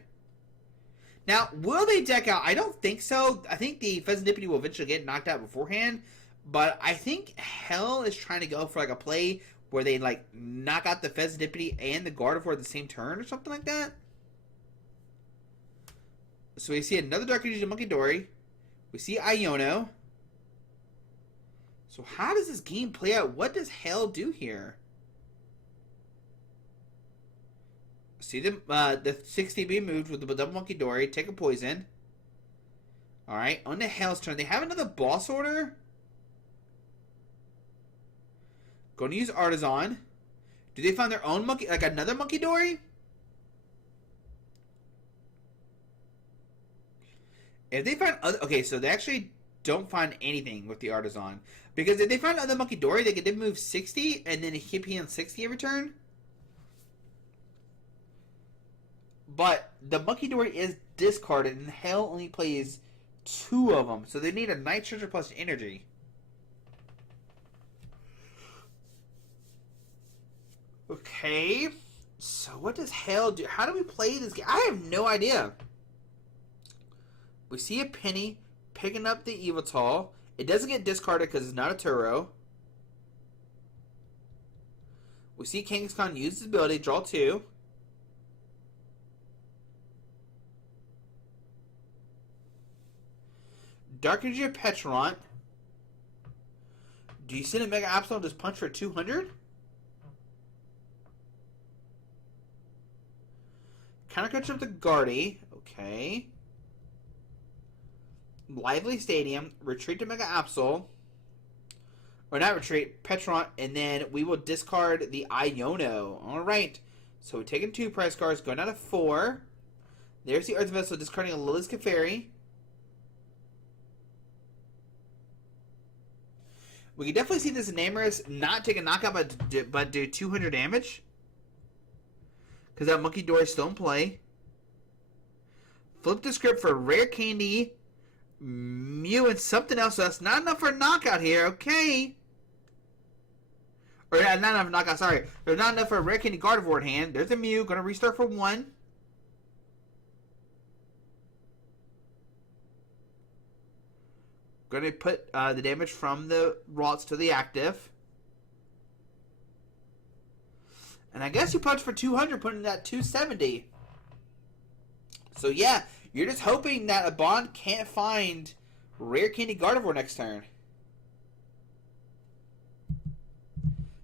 Now, will they deck out? I don't think so. I think the Fezandipity will eventually get knocked out beforehand, but I think Hell is trying to go for like a play where they like knock out the Fezandipity and the Gardevoir at the same turn or something like that. So we see another Dark Energy Monkey Dory. We see Iono. So how does this game play out? What does Hell do here? See the 60B moved with the double Monkey Dory. Take a poison. Alright, on the Hell's turn. They have another Boss Order. Going to use Artisan. Do they find their own monkey, like another Monkey Dory? If they find other, okay, so they actually don't find anything with the Artisan. Because if they find another Monkey Dory, they could then move 60 and then keep on 60 every turn. But the Monkey Dory is discarded, and Hell only plays 2 of them. So they need a Night Treasure plus energy. Okay. So what does Hell do? How do we play this game? I have no idea. We see a Penny picking up the Evital. It doesn't get discarded because it's not a Turo. We see Kangaskhan use his ability, draw 2. Dark Energy of Petront. Do you send a Mega Absol and just punch for 200? Counter catch up the Guardy. Okay. Lively Stadium. Retreat to Mega Absol. Or not retreat. Petront. And then we will discard the Iono. Alright. So we're taking 2 prize cards. Going down to 4. There's the Earth Vessel discarding a Lily's Clefairy. We can definitely see this Namorous not take a knockout but do 200 damage. Because that Monkey Dory is still in play. Flip the script for Rare Candy, Mew, and something else. So that's not enough for a knockout here. Okay. Or not enough knockout, sorry. There's not enough for a Rare Candy Gardevoir in hand. There's a Mew. Going to restart for 1. Going to put the damage from the Ralts to the active. And I guess you punch for 200, putting that 270. So yeah, you're just hoping that a Bond can't find Rare Candy Gardevoir next turn.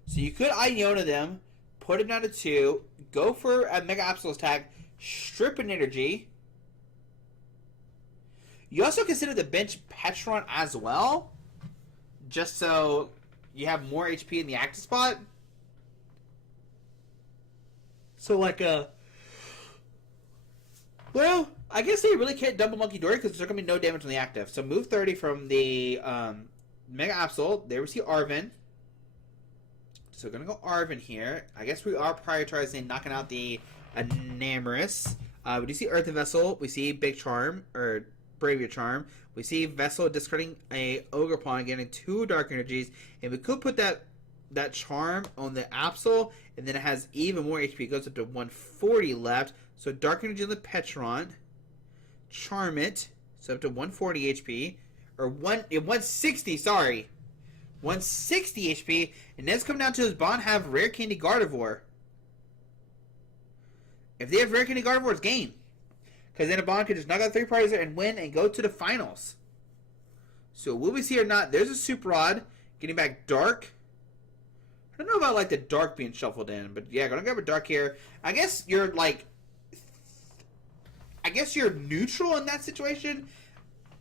So you could Iona them, put him down to 2, go for a Mega Absol attack, strip an energy. You also consider the bench Petront as well, just so you have more HP in the active spot. So like well, I guess they really can't double Monkey Dory because there's going to be no damage on the active. So move 30 from the Mega Absol. There we see Arven. So we're going to go Arven here. I guess we are prioritizing knocking out the Namorous. We do see Earth Vessel. We see Big Charm, or Bravia Charm. We see Vessel discarding a Ogerpon, getting 2 Dark Energies. And we could put that Charm on the Absol, and then it has even more HP. It goes up to 140 left. So Dark Energy on the Petront. Charm it. So up to 140 HP. Or 160, sorry. 160 HP. And then it's coming down to his Bond have Rare Candy Gardevoir. If they have Rare Candy Gardevoir, it's game. Because then a Bond can just knock out 3 prizes and win and go to the finals. So will we see or not? There's a Super Rod. Getting back Dark. I don't know about like the Dark being shuffled in, but yeah, gonna grab a Dark here. I guess you're neutral in that situation.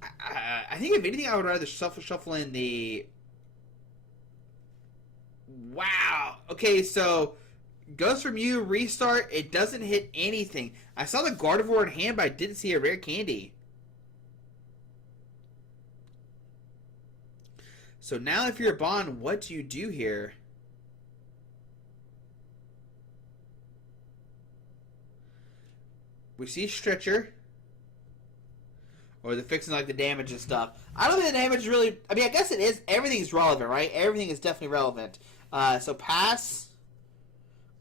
I think if anything, I would rather shuffle in the. Wow. Okay, so goes from you, restart. It doesn't hit anything. I saw the Gardevoir in hand, but I didn't see a Rare Candy. So now, if you're a Bond, what do you do here? We see Stretcher. Or the fixing like the damage and stuff. I don't think the damage really. I mean, I guess it is. Everything's relevant, right? Everything is definitely relevant. So pass.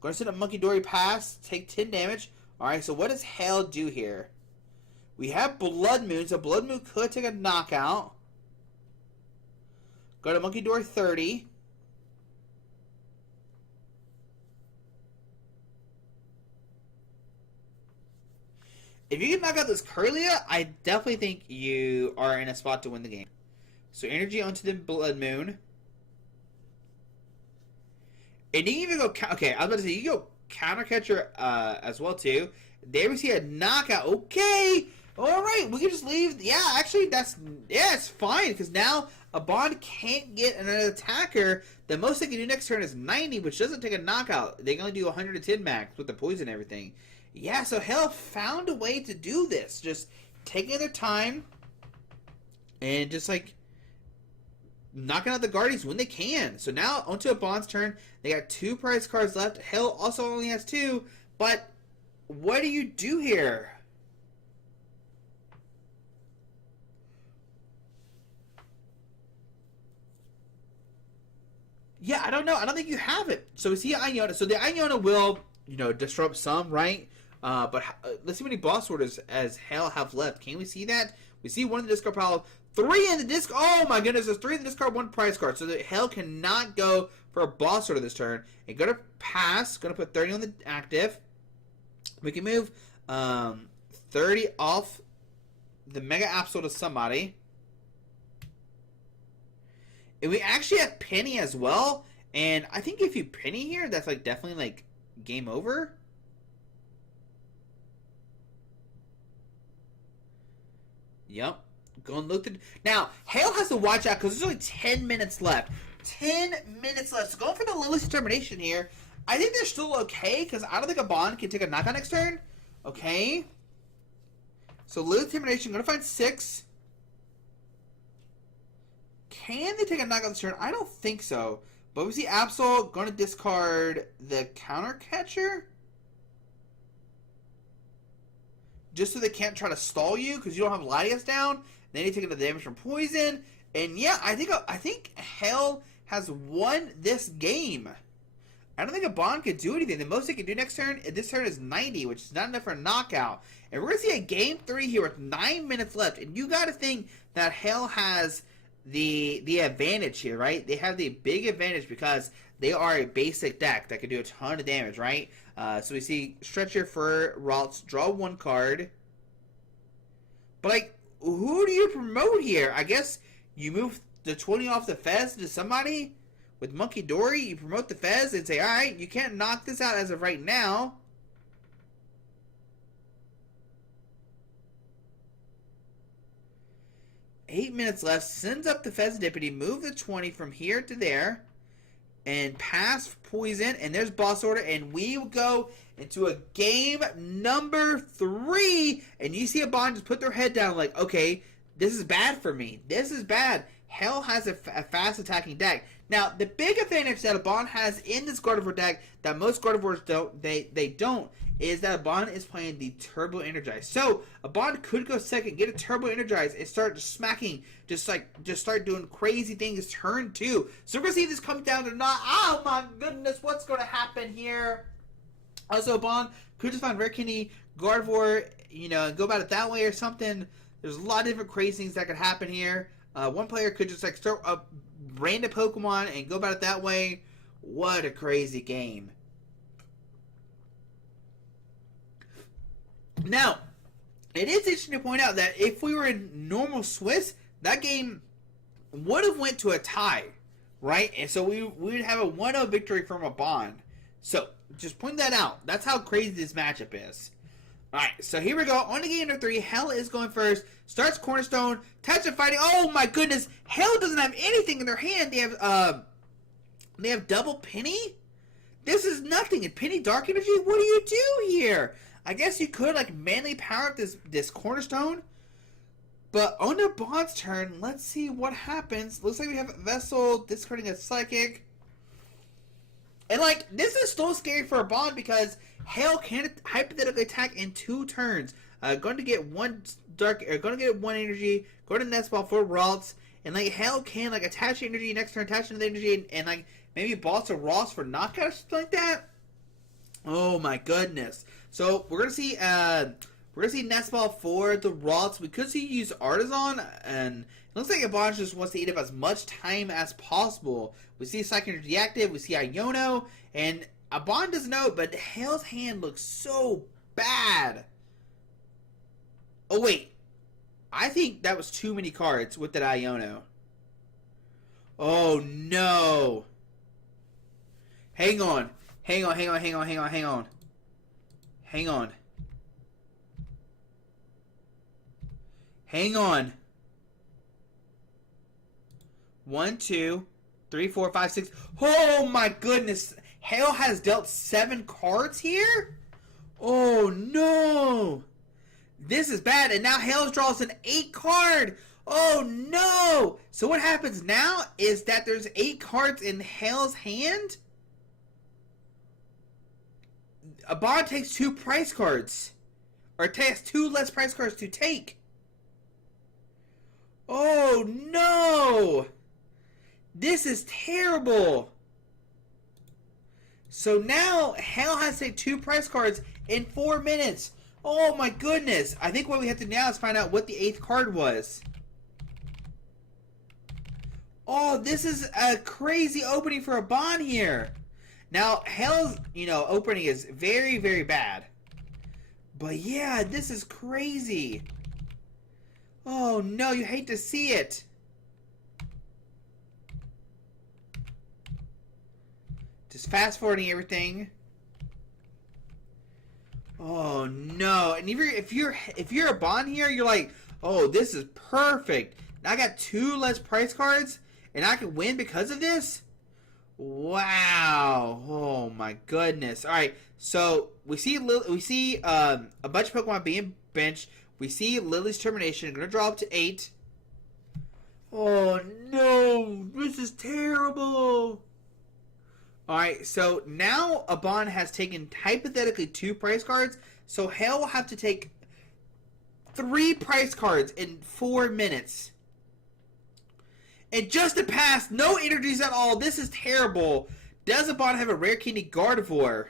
Going to send a Monkey Dory pass. Take 10 damage. Alright, so what does Hell do here? We have Blood Moon. So Blood Moon could take a knockout. Go to Monkey Dory 30. If you can knock out this Kirlia, I definitely think you are in a spot to win the game. So energy onto the Blood Moon. And you can even go... Okay, I was about to say, you can go Counter Catcher as well, too. There we see a knockout. Okay! Alright, we can just leave... Yeah, actually, that's... Yeah, it's fine, because now a Bond can't get another attacker. The most they can do next turn is 90, which doesn't take a knockout. They can only do 110 max with the poison and everything. Yeah, so Hell found a way to do this. Just taking their time and just like knocking out the Guardians when they can. So now onto a Bond's turn. They got 2 prize cards left. Hell also only has 2. But what do you do here? Yeah, I don't know. I don't think you have it. So we see Iona. So the Iona will, disrupt some, right? But let's see how many boss orders as Hell have left. Can we see that? We see 1 in the discard pile, 3 in the disc. Oh my goodness, there's 3 in the discard, 1 prize card. So the Hell cannot go for a boss order this turn. And gonna pass. Gonna put 30 on the active. We can move 30 off the Mega Absol to somebody. And we actually have Penny as well. And I think if you Penny here, that's like definitely like game over. Yep. Go and look. Now, Hale has to watch out because there's only 10 minutes left. 10 minutes left. So going for the Lily's Determination here. I think they're still okay because I don't think a Bond can take a knockout next turn. Okay. So Lily's Determination, going to find 6. Can they take a knockout this turn? I don't think so. But we see Absol going to discard the Counter Catcher. Just so they can't try to stall you because you don't have Latias down. Then you take the damage from poison. And yeah, I think Hell has won this game. I don't think a Bond could do anything. The most they can do this turn is 90, which is not enough for a knockout. And we're going to see a game 3 here with 9 minutes left. And you got to think that Hell has the advantage here, right? They have the big advantage because they are a basic deck that can do a ton of damage, right? So we see Stretch Your Fur, Ralts, draw 1 card. But, like, who do you promote here? I guess you move the 20 off the Fez to somebody with Monkey Dory. You promote the Fez and say, alright, you can't knock this out as of right now. Eight minutes left. Sends up the Fezidipity. Move the 20 from here to there. And pass poison. And there's boss order. And we go into a game number 3. And you see a Bond just put their head down like, okay, this is bad for me. This is bad. Hell has a fast attacking deck. Now, the big advantage that a Bond has in this Gardevoir deck that most Gardevoirs don't, they don't, is that a Bond is playing the Turbo Energize. So, a Bond could go second, get a Turbo Energize, and start smacking, just start doing crazy things turn 2. So, we're going to see if this comes down or not. Oh my goodness, what's going to happen here? Also, Bond could just find Rare Candy, Gardevoir, and go about it that way or something. There's a lot of different crazy things that could happen here. One player could just start a random Pokemon and go about it that way. What a crazy game. Now, it is interesting to point out that if we were in normal Swiss, that game would have went to a tie, right? And so we would have a 1-0 victory from a Bond. So, just point that out. That's how crazy this matchup is. Alright, so here we go. On to game number 3. Hell is going first. Starts Cornerstone. Touch of Fighting. Oh my goodness. Hell doesn't have anything in their hand. They have double Penny? This is nothing. And Penny Dark Energy? What do you do here? I guess you could manually power up this Cornerstone. But on the Bond's turn, let's see what happens. Looks like we have Vessel discarding a Psychic. And this is still scary for a Bond because Hell can hypothetically attack in 2 turns. Going to get 1 energy, go to Nest Ball for Ralts, and Hell can attach energy next turn, attach another energy, and maybe boss a Ross for knockout or something like that. Oh my goodness! So we're gonna see Nest Ball for the Ralts. We could see use Artisan, and it looks like a Bond just wants to eat up as much time as possible. We see Psychic Energy active, we see Iono, and a Bond doesn't know, but Hell's hand looks so bad. Oh wait, I think that was too many cards with that Iono. Oh no. Hang on. Hang on. Hang on. 1, 2, 3, 4, 5, 6. Oh my goodness. Hell has dealt 7 cards here? Oh no. This is bad. And now Hell draws an 8 card. Oh no! So what happens now is that there's 8 cards in Hale's hand. A bond takes 2 price cards. Or takes 2 less price cards to take. Oh no! This is terrible. So now Hale has to take 2 price cards in 4 minutes. Oh my goodness. I think what we have to do now is find out what the 8th card was. Oh, this is a crazy opening for a bond here. Now, Hale's, opening is very, very bad. But yeah, this is crazy. Oh no, you hate to see it. Just fast forwarding everything. Oh no! And if you're a bond here, you're like, oh, this is perfect. Now I got 2 less price cards, and I can win because of this. Wow! Oh my goodness! All right, so we see a bunch of Pokemon being benched. We see Lily's termination. Gonna draw up to 8. Oh no! This is terrible. Alright, so now a bond has taken hypothetically 2 price cards, so Hale will have to take 3 price cards in 4 minutes. And just to pass, no energies at all. This is terrible. Does a bond have a rare candy Gardevoir?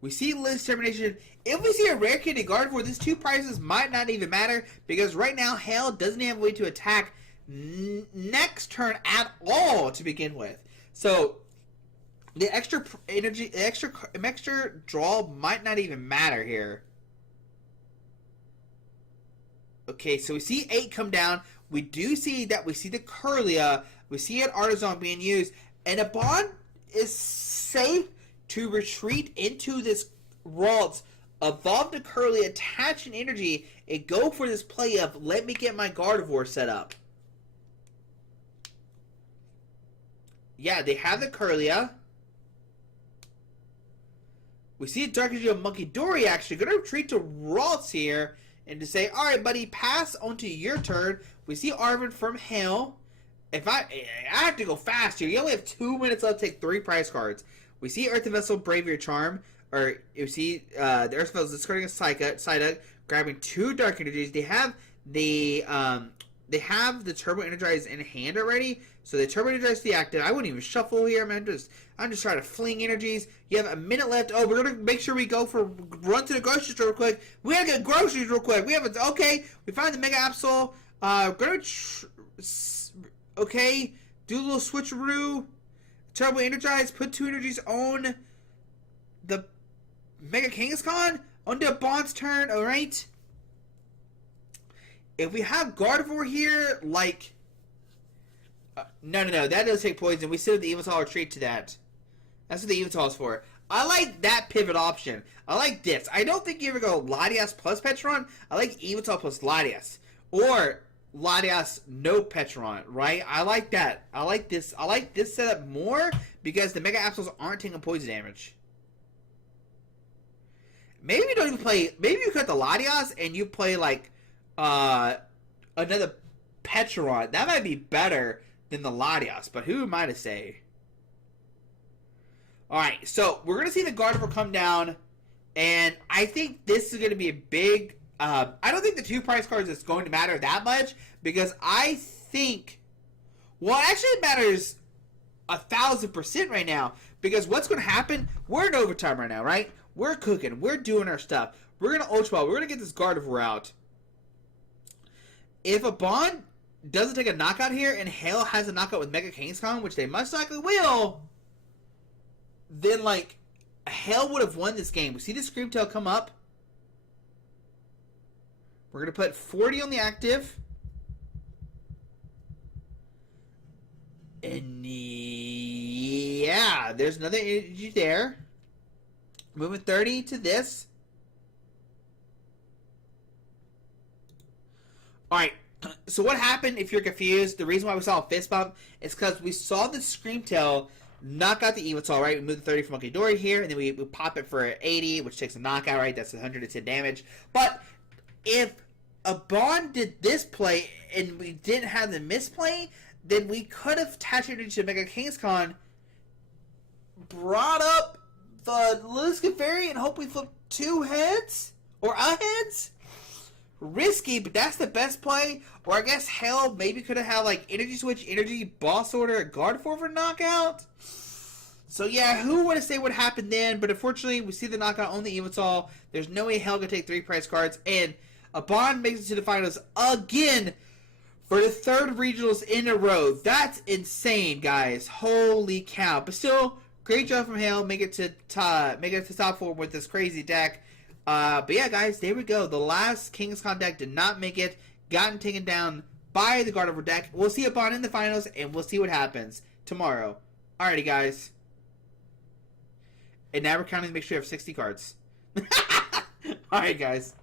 We see Liz's termination. If we see a rare candy Gardevoir, these 2 prices might not even matter, because right now Hale doesn't have a way to attack next turn at all to begin with. So, the extra energy, the extra draw might not even matter here. Okay, so we see 8 come down. We do see that we see the Curlia. We see an Artisan being used. And a bond is safe to retreat into this Ralts, evolve the Curlia, attach an energy, and go for this play of, let me get my Gardevoir set up. Yeah, they have the Curlia. We see a Dark Energy of Monkey Dory actually going to retreat to Ralts here and to say, alright buddy, pass onto your turn. We see Arvin from Hale. If I have to go fast here. You only have 2 minutes left to take 3 prize cards. We see Earth Vessel, Braviary Charm. Or you see the Earth Vessel discarding a Psyduck, grabbing 2 Dark Energies. They have the Turbo Energize in hand already, so the Turbo Energize the active. I wouldn't even shuffle here, man. I'm just trying to fling energies. You have a minute left. Oh, we're gonna make sure we run to the grocery store real quick. We gotta get groceries real quick. Okay. We find the Mega Absol. Okay, do a little switcheroo. Turbo Energize. Put 2 energies on the Mega Kangaskhan onto a Bond's turn. All right. If we have Gardevoir here, like... No, that does take poison. We sit with the Evital retreat to that. That's what the Evital is for. I like that pivot option. I like this. I don't think you ever go Latias plus Petron. I like Evital plus Latias. Or Latias no Petron, right? I like that. I like this setup more because the Mega Absols aren't taking poison damage. Maybe you don't even play... Maybe you cut the Latias and you play, like... another Petron. That might be better than the Latias, but who am I to say? Alright, so we're going to see the Gardevoir come down, and I think this is going to be a big... I don't think the 2 prize cards is going to matter that much, because I think... Well, actually it matters 1,000% right now, because what's going to happen... We're in overtime right now, right? We're cooking. We're doing our stuff. We're going to Ultra Ball. We're going to get this Gardevoir out. If a Bond doesn't take a knockout here, and Hale has a knockout with Mega Kangaskhan, which they most likely will, then, like, Hale would have won this game. We see the Screamtail come up. We're going to put 40 on the active. And, yeah, there's another energy there. Moving 30 to this. Alright, so what happened, if you're confused, the reason why we saw a fist bump is because we saw the Screamtail knock out the Evital, right? We moved the 30 from Monkey Dory here, and then we pop it for 80, which takes a knockout, right? That's 110 damage. But if a Bond did this play and we didn't have the misplay, then we could have attached energy to Mega Kingscon, brought up the Luciferi, and hope we flip 2 heads or a heads. Risky, but that's the best play. Or I guess hell, maybe could have had like energy switch, energy boss order, Gardevoir for knockout. So yeah, who would have say what happened then? But unfortunately, we see the knockout on the Evital. There's no way hell can take 3 prize cards, and a Bond makes it to the finals again for the 3rd regionals in a row. That's insane, guys. Holy cow! But still, great job from Hale. Make it to top 4 with this crazy deck. But yeah, guys, there we go. The last Kingscon deck did not make it. Gotten taken down by the Gardevoir deck. We'll see a Bond in the finals, and we'll see what happens tomorrow. Alrighty, guys. And now we're counting to make sure you have 60 cards. Alright, guys.